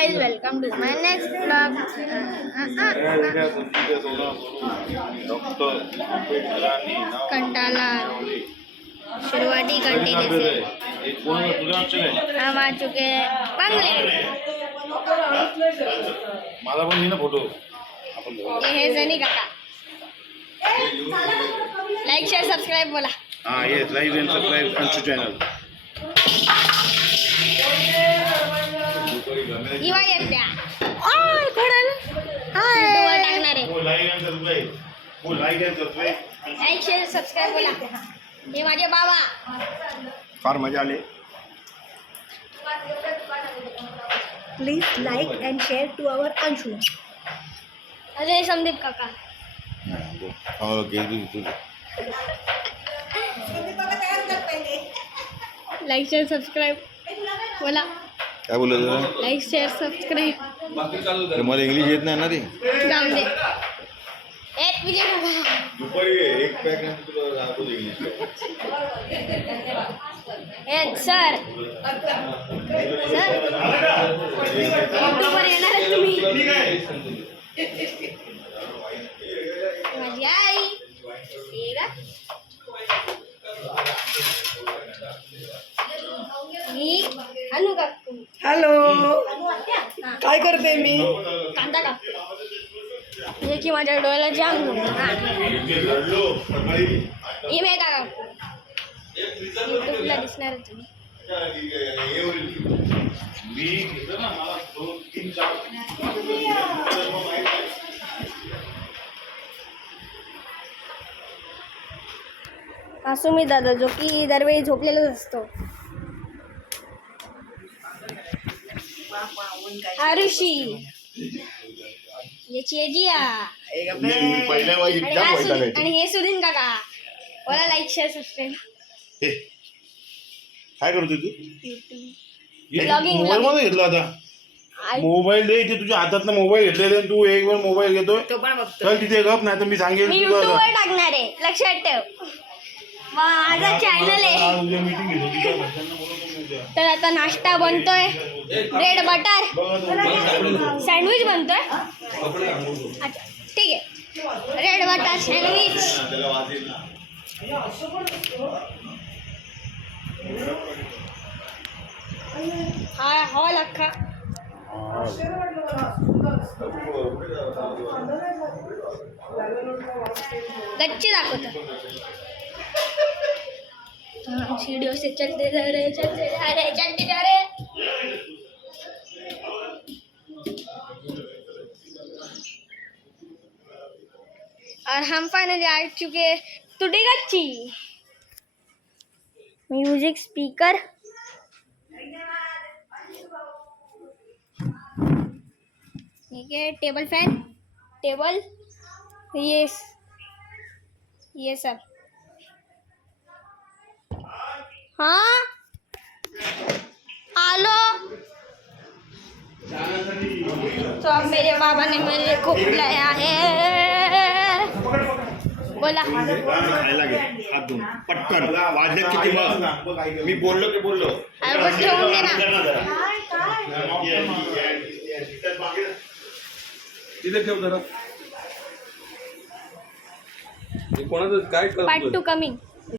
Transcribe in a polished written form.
guys, welcome to my next vlog. कंटाला शुरुआती continue से हम आ चुके हैं बंगले. मला पण ना फोटो ये है जनी काका. लाइक शेअर सबस्क्राईब बोला. हाँ yes like and subscribe Anshu channel. Eva येत्या ओय कोणाल हाय टाकणार आहे. हो like and subscribe. हो like and subscribe. Like share subscribe बोला. हे माझे बाबा. फार मजा आली. Please like and share to our Anshu. अरे संदीप काका. हो गेली तू. लाइक शेअर सबस्क्राईब बोला. काय बोलत लाइक शेअर सबस्क्राईब. मला इंग्लिश येत नाही ना रे. जाऊन दे. एक विजय काका. दुपारी एक पॅक नंतर तुला दाखवतो इंग्लिश. ए सर सर युट्यूबवर येणार आहे तुम्ही. माझी आई हे का मी आणू का हॅलो, काय करते मी? कांदा कापतो. हे की माझ्या डोळ्याला जाम हे मी का कापतो. युट्यूबला दिसणार तुम्ही. सुमित दादा जो की दरवेळी झोपलेलाच असतो. आरुषी याची एजिया आणि हे सुधीन काका. मला लाईक शेअर सबस्क्राईब. काय करतो तू? Vlogging, मोबाईल मध्ये घेतला आता. मोबाईल दे इथे तुझ्या हातात मोबाईल घेतलेले तू एक वेळ मोबाईल घेतोय. चल तिथे गप नाही तर मी सांगेल. मी युट्यूबवर टाकणार आहे लक्षात ठेव. माझा चॅनल आहे. तर आता नाश्ता बनतोय. ब्रेड बटर सँडविच बनतोय. अच्छा ठीक आहे. Bread butter sandwich. हा हवा अख्खा. गच्ची दाखवतो. सीढ़ियों से चलते जा रहे चलते जा रहे चलते जा रहे. और हम फाइनली आ चुके टूटी गच्ची. म्यूजिक स्पीकर ठीक है. टेबल फैन टेबल ये सब. हाँ आलो. तो अब मेरे बाबा ने मेरे को बुलाया है. बोला खायला घे हात धुवून पटकन. वाजले किती मग मी बोललो की बोललो. बस ठेवून दे ना. तिथे ठेव जरा. कोणाचं काय पार्ट 2 कमिंग.